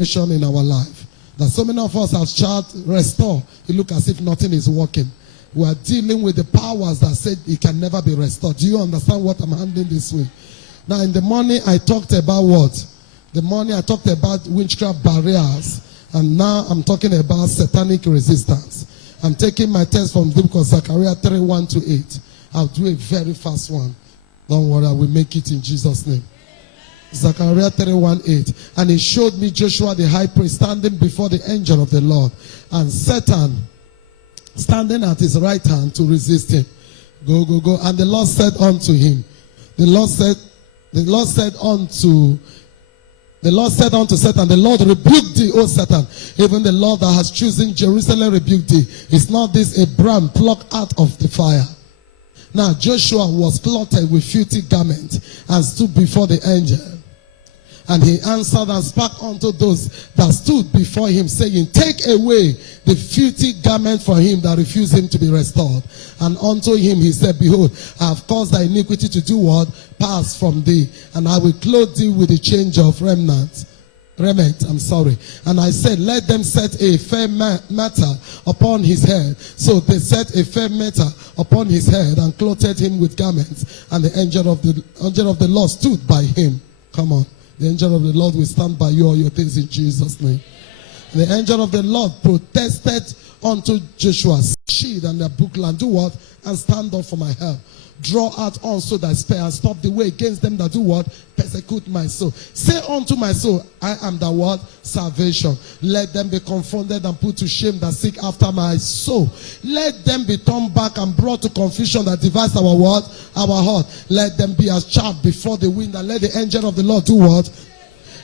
in our life. That so many of us have tried restore. It looks as if nothing is working. We are dealing with the powers that said it can never be restored. Do you understand what I'm handling this way? Now in the morning I talked about what? The morning I talked about witchcraft barriers. And now I'm talking about satanic resistance. I'm taking my text from the book of Zechariah 3:1-8. I'll do a very fast one. Don't worry, I will make it in Jesus' name. Zechariah 3:1-8. And he showed me Joshua the high priest standing before the angel of the Lord, and Satan standing at his right hand to resist him. Go, go, go. And the Lord said unto him, the Lord said unto Satan, the Lord rebuked thee, O Satan. Even the Lord that has chosen Jerusalem rebuked thee. Is not this a brand plucked out of the fire? Now Joshua was clothed with filthy garments and stood before the angel. And he answered and spake unto those that stood before him, saying, take away the filthy garment from him that refused him to be restored. And unto him he said, behold, I have caused thy iniquity to do what? Pass from thee. And I will clothe thee with the change of raiment. And I said, let them set a fair matter upon his head. So they set a fair matter upon his head and clothed him with garments. And the angel of the Lord stood by him. Come on. The angel of the Lord will stand by you all your things in Jesus' name. The angel of the Lord protested unto Joshua, shield and their buckler, and do what? And stand up for my help. Draw out also thy spear and stop the way against them that do what? Persecute my soul. Say unto my soul, I am the what? Salvation. Let them be confounded and put to shame that seek after my soul. Let them be turned back and brought to confusion that devise our what? Our heart. Let them be as chaff before the wind, and let the angel of the Lord do what?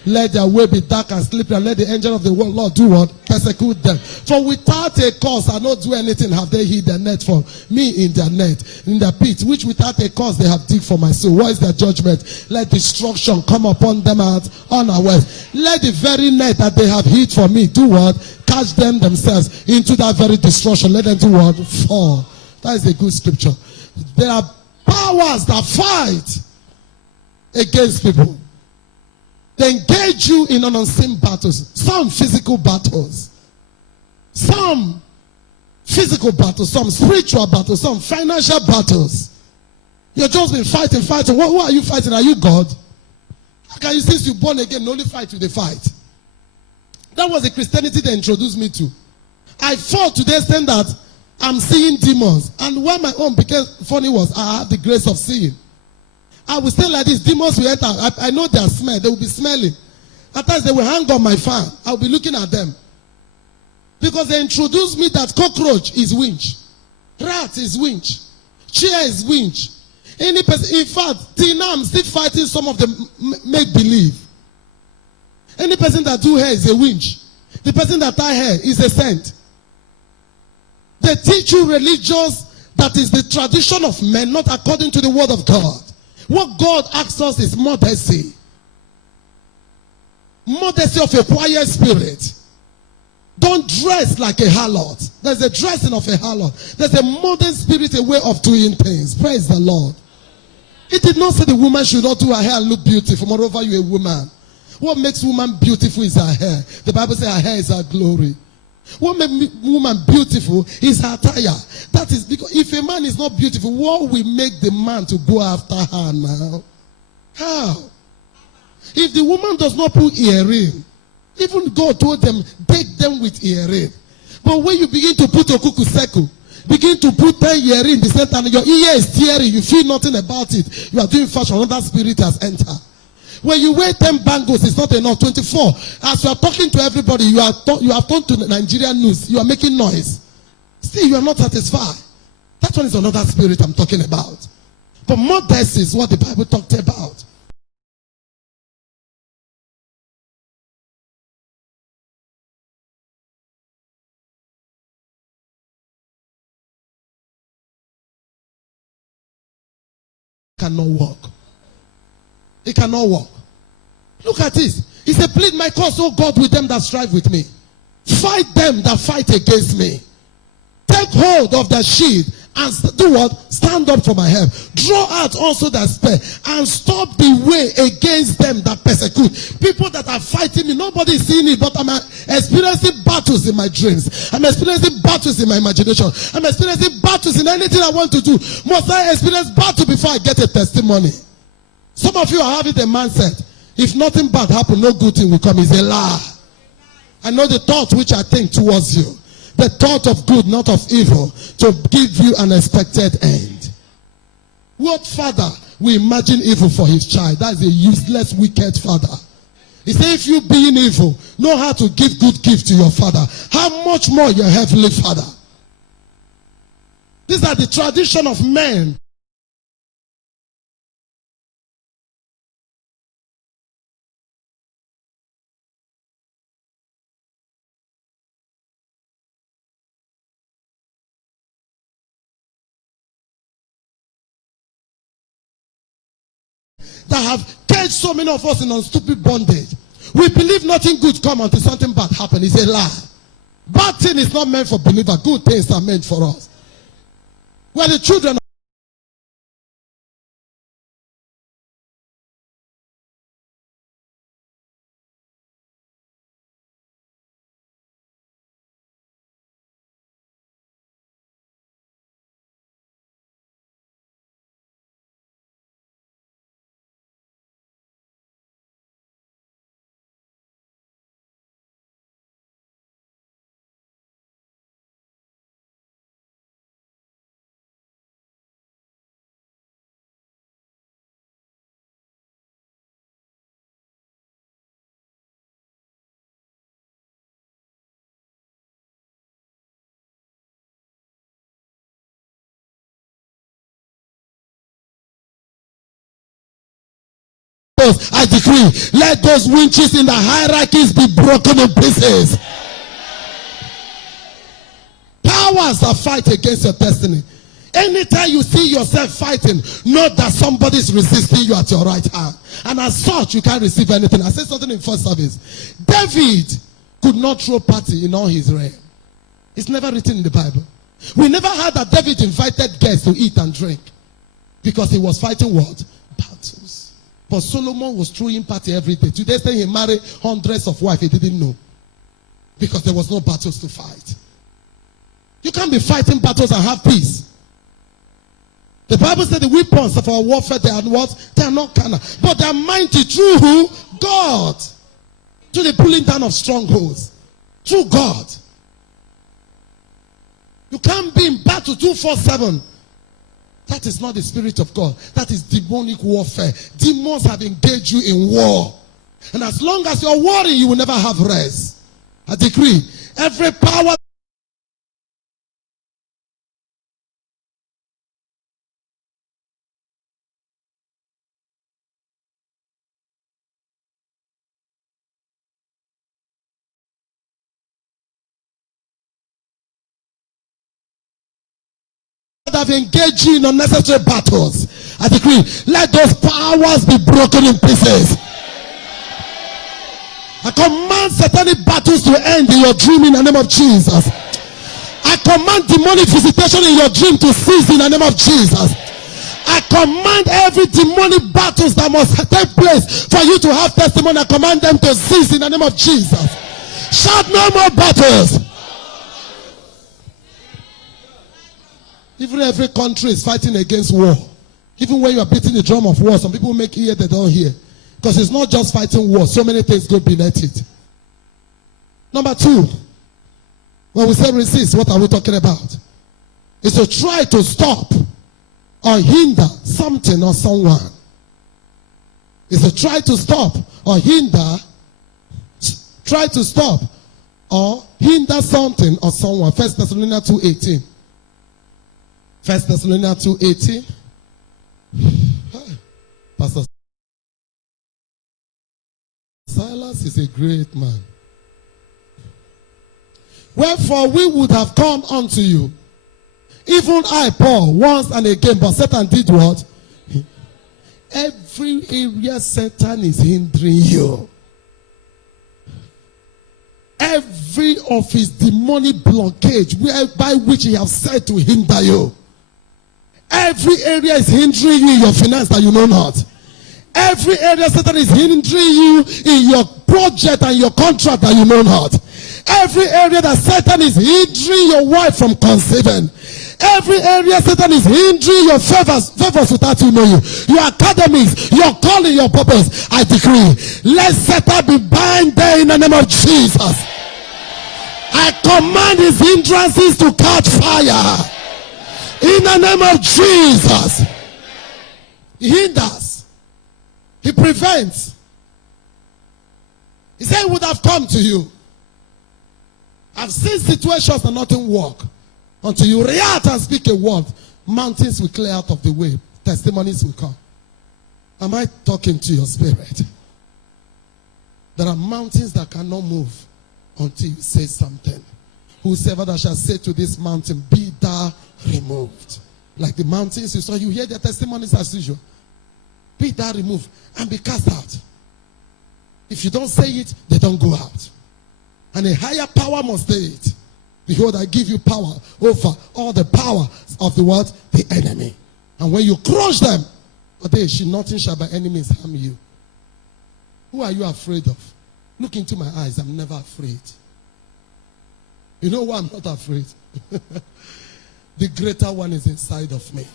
Let their way be dark and slippery, and let the angel of the Lord do what? Persecute them. For without a cause I not do anything have they hid their net for me in their net, in their pit, which without a cause they have digged for my soul. What is their judgment? Let destruction come upon them at unawares. Let the very net that they have hid for me do what? Catch them themselves into that very destruction. Let them do what? Fall. That is a good scripture. There are powers that fight against people. They engage you in unseen battles. Some physical battles. Some physical battles. Some spiritual battles. Some financial battles. You've just been fighting. Who are you fighting? Are you God? How can you, since you're born again, only fight with the fight? That was the Christianity they introduced me to. I fought to the extent that I'm seeing demons. And when my own became funny was, I have the grace of seeing. I will stay like this. Demons will enter. I know their smell. They will be smelling. At times they will hang on my fan. I will be looking at them. Because they introduced me that cockroach is winch. Rat is winch. Chair is winch. Any person, in fact, till now I'm still fighting some of the make-believe. Any person that do hair is a winch. The person that tie hair is a saint. They teach you religious that is the tradition of men, not according to the word of God. What God asks us is modesty. Modesty of a quiet spirit. Don't dress like a harlot. There's a dressing of a harlot. There's a modern spirit, a way of doing things. Praise the Lord. It did not say the woman should not do her hair and look beautiful. Moreover, you're a woman. What makes woman beautiful is her hair. The Bible says her hair is her glory. What makes woman beautiful is her attire. That is because if a man is not beautiful, what will make the man to go after her now? How? If the woman does not put earring, even God told them, take them with earring. But when you begin to put okuku seku, begin to put 10 earring, the same time your ear is tearing, you feel nothing about it. You are doing fashion, another spirit has entered. When you wear 10 bangles, it's not enough. 24. As you are talking to everybody, you have turned to the Nigerian news. You are making noise. Still, you are not satisfied. That one is another spirit I'm talking about. But modesty is what the Bible talked about. It cannot work. It cannot work. Look at this. He said, plead my cause, O God, with them that strive with me. Fight them that fight against me. Take hold of the shield and do what? Stand up for my help. Draw out also that spare, and stop the way against them that persecute. People that are fighting me, nobody is seeing it, but I'm experiencing battles in my dreams. I'm experiencing battles in my imagination. I'm experiencing battles in anything I want to do. Must I experience battle before I get a testimony? Some of you are having the mindset, if nothing bad happens, no good thing will come. It's a lie. I know the thought which I think towards you. The thought of good, not of evil, to give you an expected end. What father will imagine evil for his child? That is a useless, wicked father. He said, if you being evil, know how to give good gift to your father, how much more your heavenly father? These are the tradition of men. That have caged so many of us in stupid bondage. We believe nothing good come until something bad happens. It's a lie. Bad thing is not meant for believers. Good things are meant for us. We are the children of I decree, let those winches in the hierarchies be broken in pieces. Powers that fight against your destiny. Anytime you see yourself fighting, know that somebody is resisting you at your right hand. And as such, you can't receive anything. I said something in first service. David could not throw party in all his reign. It's never written in the Bible. We never heard that David invited guests to eat and drink. Because he was fighting what? Battles. But Solomon was throwing party every day. Today say he married hundreds of wives he didn't know. Because there was no battles to fight. You can't be fighting battles and have peace. The Bible said the weapons of our warfare, they are what? They are not carnal. But they are mighty through who? God. To the pulling down of strongholds. Through God. You can't be in battle 247. That is not the spirit of God. That is demonic warfare. Demons have engaged you in war. And as long as you're warring, you will never have rest. I decree, every power that have engaged you in unnecessary battles, I decree, let those powers be broken in pieces. I command satanic battles to end in your dream in the name of Jesus. I command demonic visitation in your dream to cease in the name of Jesus. I command every demonic battles that must take place for you to have testimony. I command them to cease in the name of Jesus. Shout, no more battles. Even every country is fighting against war. Even when you are beating the drum of war, some people make ear, they don't hear. Because it's not just fighting war. So many things go beneath it. Number two, when we say resist, what are we talking about? It's to try to stop or hinder something or someone. It's to try to stop or hinder, try to stop or hinder something or someone. 1 Thessalonians 2:18. 1 Thessalonians 2:18. Pastor Silas is a great man. Wherefore we would have come unto you, even I, Paul, once and again, but Satan did what? Every area Satan is hindering you. Every of his demonic blockage by which he has said to hinder you. Every area is hindering you in your finance that you know not. Every area Satan is hindering you in your project and your contract that you know not. Every area that Satan is hindering your wife from conceiving. Every area Satan is hindering your favors without you knowing. Your academics, your calling, your purpose. I decree, let Satan be bound there in the name of Jesus. I command his hindrances to catch fire. In the name of Jesus. He hinders. He prevents. He said he would have come to you. I've seen situations that nothing work. Until you react and speak a word, mountains will clear out of the way. Testimonies will come. Am I talking to your spirit? There are mountains that cannot move until you say something. Whosoever that shall say to this mountain, be thou removed. Like the mountains you saw, you hear their testimonies as usual. Be thou removed and be cast out. If you don't say it, they don't go out. And a higher power must say it. Behold, I give you power over all the power of the world, the enemy. And when you crush them, nothing shall by any means harm you. Who are you afraid of? Look into my eyes. I'm never afraid. You know why I'm not afraid? The greater one is inside of me.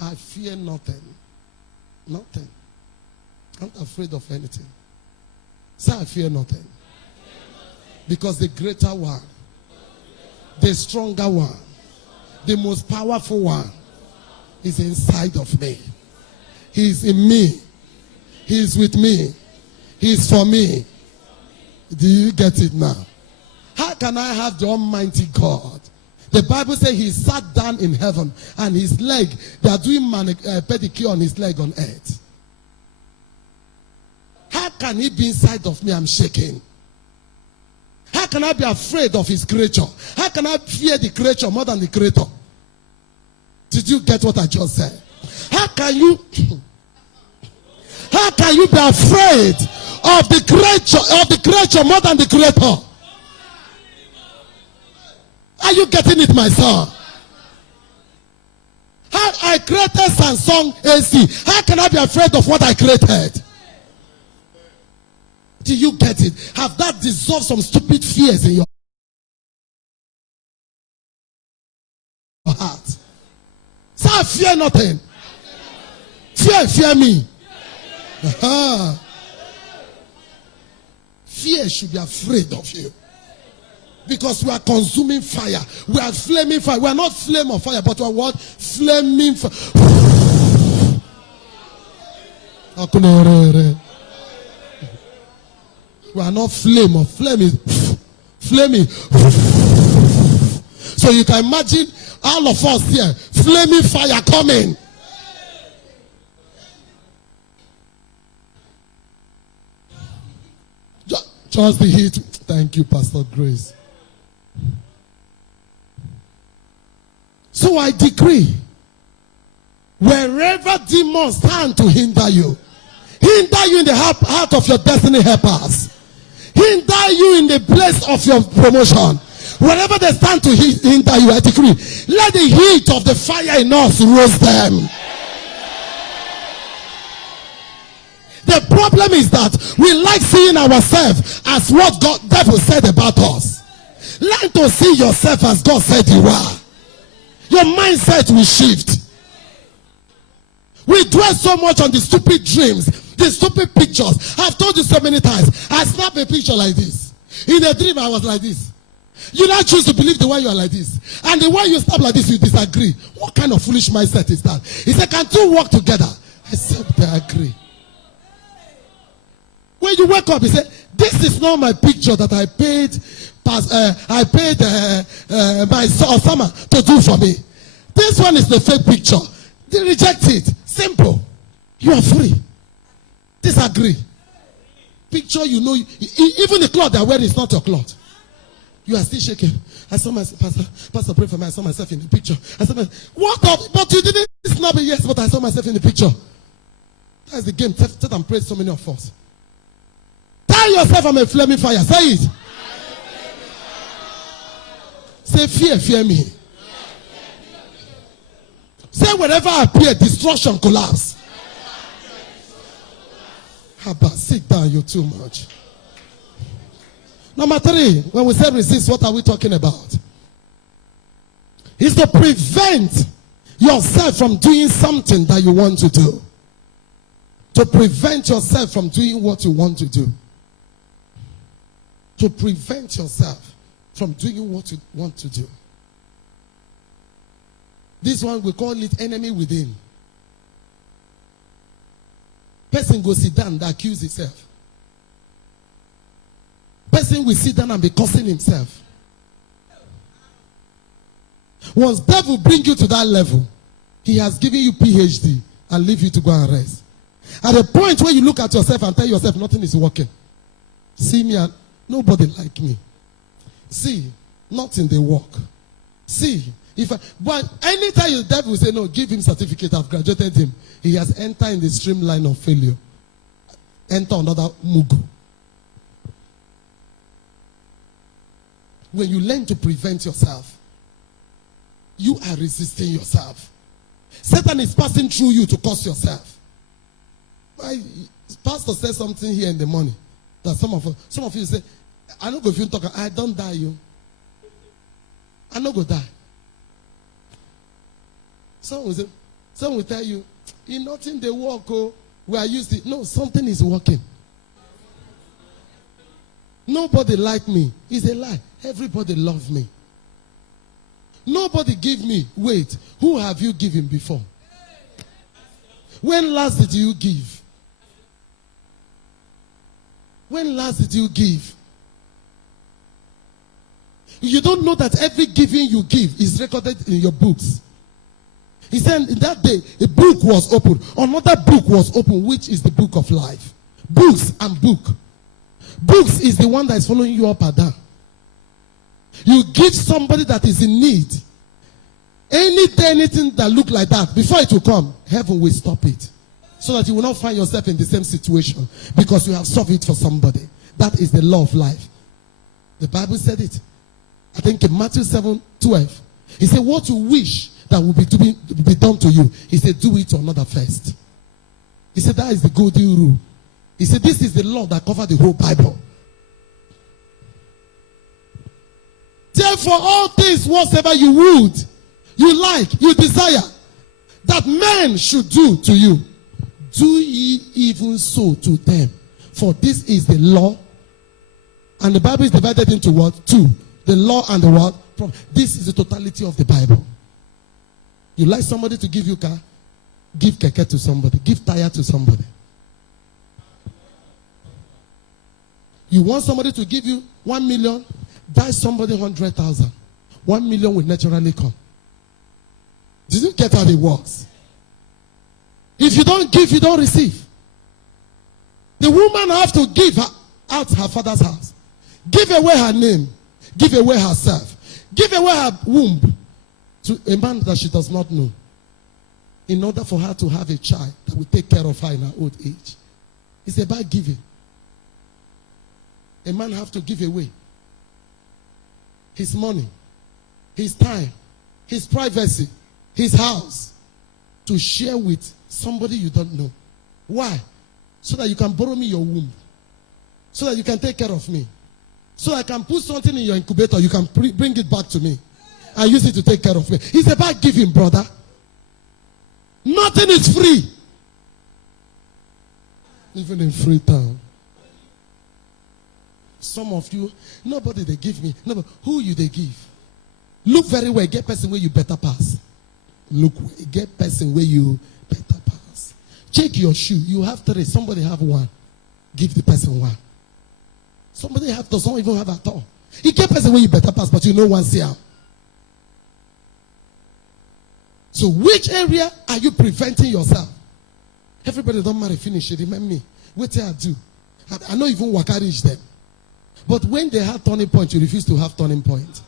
I fear nothing. Nothing. I'm not afraid of anything. Say, I fear nothing. Because the greater one, the stronger one, the most powerful one is inside of me. He is in me. He is with me. He is for me. Do you get it now? How can I have the Almighty God? The Bible says he sat down in heaven and his leg, they are doing pedicure on his leg on earth. How can he be inside of me? I'm shaking. How can I be afraid of his creature? How can I fear the creature more than the creator? Did you get what I just said? How can you be afraid of the creature more than the creator? Are you getting it, my son? How I created Samsung AC. How can I be afraid of what I created? Do you get it? Have that dissolved some stupid fears in your heart? So I fear nothing. Fear me. Fear should be afraid of you. Because we are consuming fire. We are flaming fire. We are not flame of fire, but we are what? Flaming fire. We are not flame of flaming. Flaming. So you can imagine all of us here, flaming fire coming. Just the heat. Thank you, Pastor Grace. So I decree, wherever demons stand to hinder you in the heart of your destiny helpers, hinder you in the place of your promotion, wherever they stand to hinder you, I decree, let the heat of the fire in us roast them. The problem is that we like seeing ourselves as what God devil said about us. Learn to see yourself as God said you are. Your mindset will shift. We dwell so much on the stupid dreams, the stupid pictures. I've told you so many times. I snap a picture like this. In a dream, I was like this. You now choose to believe the way you are like this. And the way you snap like this, you disagree. What kind of foolish mindset is that? He said, can two work together? I said, they agree. When you wake up, he said, this is not my picture that I paid my Osama to do for me. This one is the fake picture. They reject it. Simple. You are free. Disagree. Picture, you know, even the cloth they are wearing is not your cloth. You are still shaking. I saw my pastor pray for me. I saw myself in the picture. I said, what up? But you didn't snap it. Yes, but I saw myself in the picture. That's the game. Set and praise so many of us. Tell yourself I'm a flaming fire. Say it. Say fear me. Say, wherever I appear, destruction collapse. Haba, sit down, you're too much. Number 3, when we say resist, what are we talking about? It's to prevent yourself from doing something that you want to do. To prevent yourself from doing what you want to do. To prevent yourself from doing what you want to do. This one we call it enemy within. Person go sit down and accuse himself. Person will sit down and be cursing himself. Once devil bring you to that level, he has given you PhD and leave you to go and rest. At the point where you look at yourself and tell yourself nothing is working. See me and nobody like me. See, nothing they work. See, but anytime the devil will say no, give him certificate, I've graduated him. He has entered in the streamline of failure. Enter another mugu. When you learn to prevent yourself, you are resisting yourself. Satan is passing through you to curse yourself. Pastor said something here in the morning that some of you say, I don't go if you talk, I don't die you. I don't go die. Some will tell you, in nothing they work, oh, we are used to. No, something is working. Nobody like me. It's a lie. Everybody love me. Nobody give me. Wait, who have you given before? When last did you give? When last did you give? You don't know that every giving you give is recorded in your books. He said in that day, a book was opened. Another book was opened, which is the book of life. Books and book. Books is the one that is following you up and down. You give somebody that is in need. Anything that look like that, before it will come, heaven will stop it. So that you will not find yourself in the same situation. Because you have solved it for somebody. That is the law of life. The Bible said it. I think in Matthew 7:12. He said, what you wish that will be done to you. He said, do it to another first. He said, that is the golden rule. He said, this is the law that covers the whole Bible. Therefore, all things whatsoever you would, you like, you desire, that men should do to you, do ye even so to them. For this is the law. And the Bible is divided into what? 2. The law and the what? This is the totality of the Bible. You like somebody to give you car? Give keke to somebody. Give tire to somebody. You want somebody to give you 1 million? Buy somebody 100,000. 1 million will naturally come. Did you get how it works? If you don't give, you don't receive. The woman have to give out her father's house. Give away her name. Give away herself. Give away her womb to a man that she does not know. In order for her to have a child that will take care of her in her old age. It's about giving. A man have to give away his money, his time, his privacy, his house to share with somebody you don't know. Why? So that you can borrow me your womb. So that you can take care of me. So I can put something in your incubator, you can bring it back to me. And use it to take care of me. It's about giving, brother. Nothing is free. Even in Freetown. Some of you, nobody they give me. Nobody. Who you they give? Look very well. Get person where you better pass. Look, get person where you better pass. Check your shoe. You have 3. Somebody have 1. Give the person 1. Somebody does not even have at all. You get person where you better pass, but you know one see out. So which area are you preventing yourself? Everybody don't marry finish. Remember me. What I do? I know even Waka reach them. But when they have turning point, you refuse to have turning point.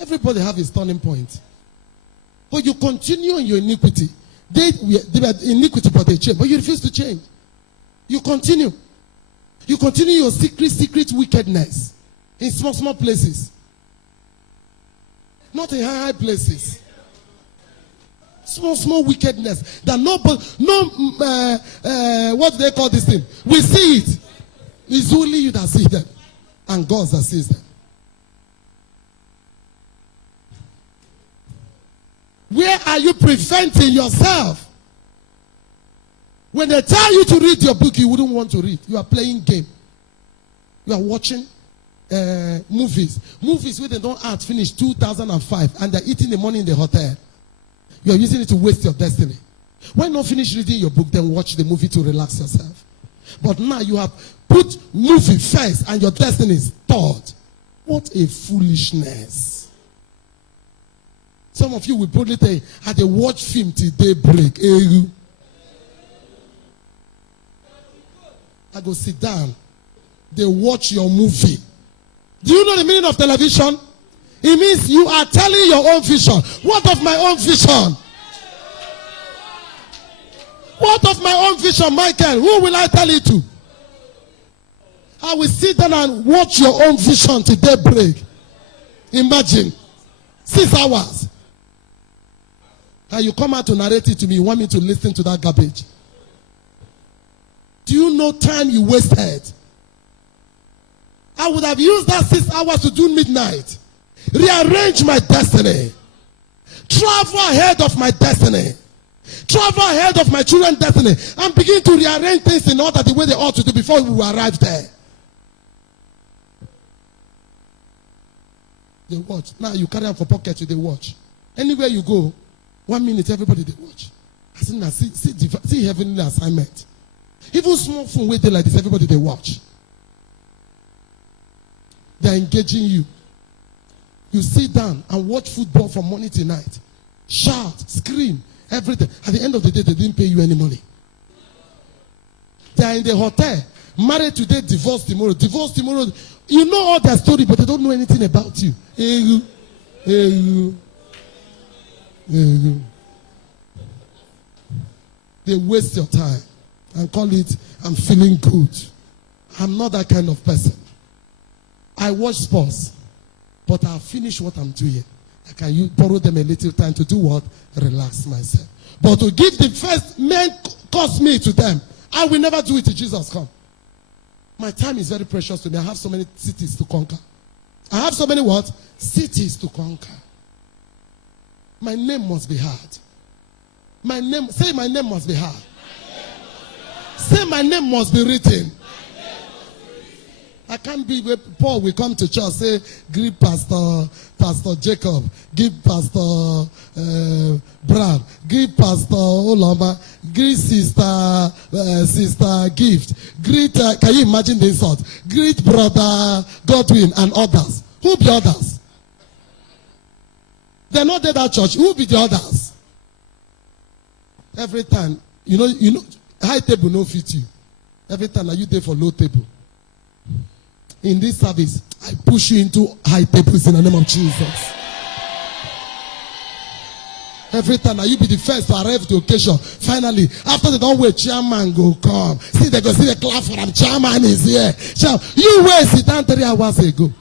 Everybody have his turning point. But you continue in your iniquity. They were iniquity, but they change. But you refuse to change. You continue. You continue your secret wickedness in small places. Not in high places. Small wickedness that no, what do they call this thing? We see it. It's only you that see them, and God that sees them. Where are you preventing yourself? When they tell you to read your book, you wouldn't want to read. You are playing game. You are watching movies. Movies where they don't act finish 2005 and they're eating the money in the hotel. You are using it to waste your destiny. Why not finish reading your book, then watch the movie to relax yourself? But now you have put movie first and your destiny is third. What a foolishness. Some of you will probably tell you, I watch film till daybreak. I go sit down. They watch your movie. Do you know the meaning of television? It means you are telling your own vision. What of my own vision? What of my own vision, Michael? Who will I tell it to? I will sit down and watch your own vision till daybreak. Imagine. 6 hours. And you come out to narrate it to me. You want me to listen to that garbage? Do you know time you wasted? I would have used that 6 hours to do midnight. Rearrange my destiny. Travel ahead of my destiny. Travel ahead of my children's destiny. And begin to rearrange things in order the way they ought to do before we arrive there. They watch. Now you carry them for pocket, they watch. Anywhere you go, 1 minute, everybody they watch. I see heavenly assignment. Even small phone where they like this, everybody they watch. They're engaging you. You sit down and watch football from morning to night. Shout, scream, everything. At the end of the day, they didn't pay you any money. They are in the hotel. Married today, divorced tomorrow. Divorced tomorrow. You know all their story, but they don't know anything about you. They waste your time and call it, I'm feeling good. I'm not that kind of person. I watch sports, but I'll finish what I'm doing. I can borrow them a little time to do what? Relax myself. But to give the first main cost me to them, I will never do it till Jesus comes. My time is very precious to me. I have so many cities to conquer. I have so many what? Cities to conquer. My name must be heard. My name, say my name must be heard. Say my name must be written. I can't be where Paul will come to church, say, greet Pastor Jacob, give Pastor Brad, greet Pastor Oloma, greet Sister Gift, greet, can you imagine the insult? Greet Brother Godwin and others. Who be others? They're not there at church. Who be the others? Every time, you know, high table no fit you. Every time are you there for low table? In this service, I push you into high tables in the name of Jesus. Every time you be the first to arrive to occasion. Finally, after they don't wait, chairman go come. See, they go see the clap for him. Chairman is here. You wait, sit down 3 hours ago.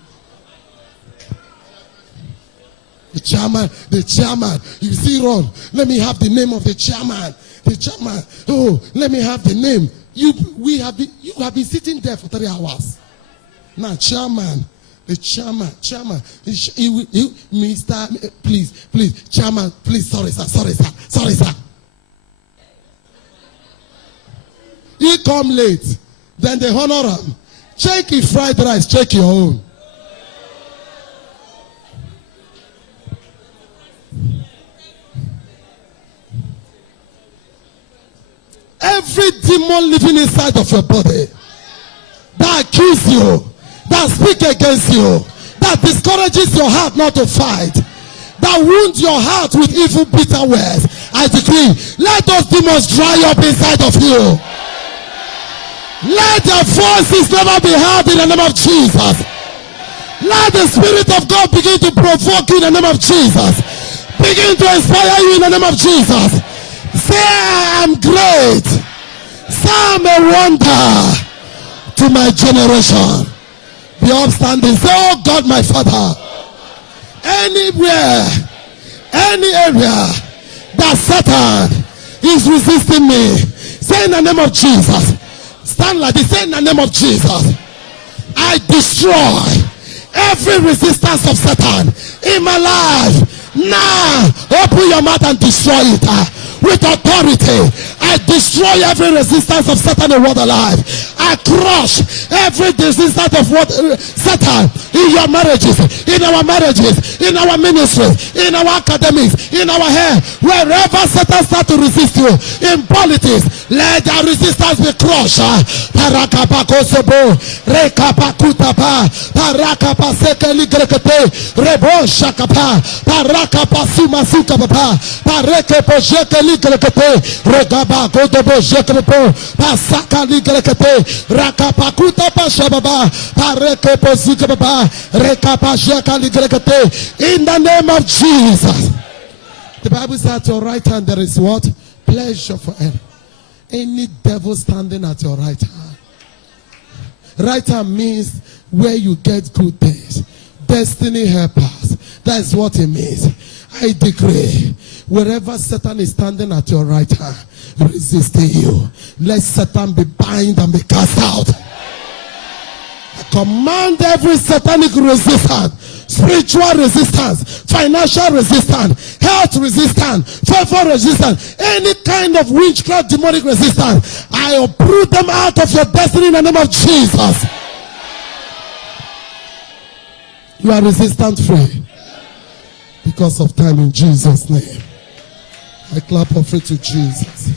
The chairman, you see Ron, let me have the name of the chairman. The chairman, oh, let me have the name. You have been sitting there for 3 hours. Now, chairman, Mr. Please, chairman, please, sorry, sir. He come late, then they honor him. Check your fried rice, check your own. Every demon living inside of your body that accuses you, that speak against you, that discourages your heart not to fight, that wounds your heart with evil bitter words, I decree, let those demons dry up inside of you. Let their voices never be heard in the name of Jesus. Let the Spirit of God begin to provoke you in the name of Jesus. Begin to inspire you in the name of Jesus. Say, I am great. Say, I'm a wonder to my generation. Be upstanding. Say, oh God, my Father. Anywhere, any area that Satan is resisting me. Say in the name of Jesus. Stand like this. Say in the name of Jesus. I destroy every resistance of Satan in my life. Now, open your mouth and destroy it. With authority, I destroy every resistance of Satan in what alive. I crush every resistance of what Satan in your marriages, in our marriages, in our ministries, in our academics, in our hair, wherever Satan starts to resist you, in politics, let the resistance be crushed. Parakapakosobo, rekapakutapa, parakapasekeli grekete, rebo shakapa, parakapasumasukapa, parekeposhekeli regaba godobo jekrepo pasaka ligrekete rakapakuta pashababa parekepo zikababa rekapasheka ligrekete. In the name of Jesus. The Bible says at your right hand there is what? Pleasure forever. Any devil standing at your right hand. Right hand means where you get good things. Destiny helpers. That is what it means. I decree, wherever Satan is standing at your right hand, resisting you, let Satan be bound and be cast out. I command every satanic resistance, spiritual resistance, financial resistance, health resistance, favor resistance, any kind of witchcraft, demonic resistance, I uproot them out of your destiny in the name of Jesus. You are resistance free. Because of time, in Jesus' name. I clap offering to Jesus.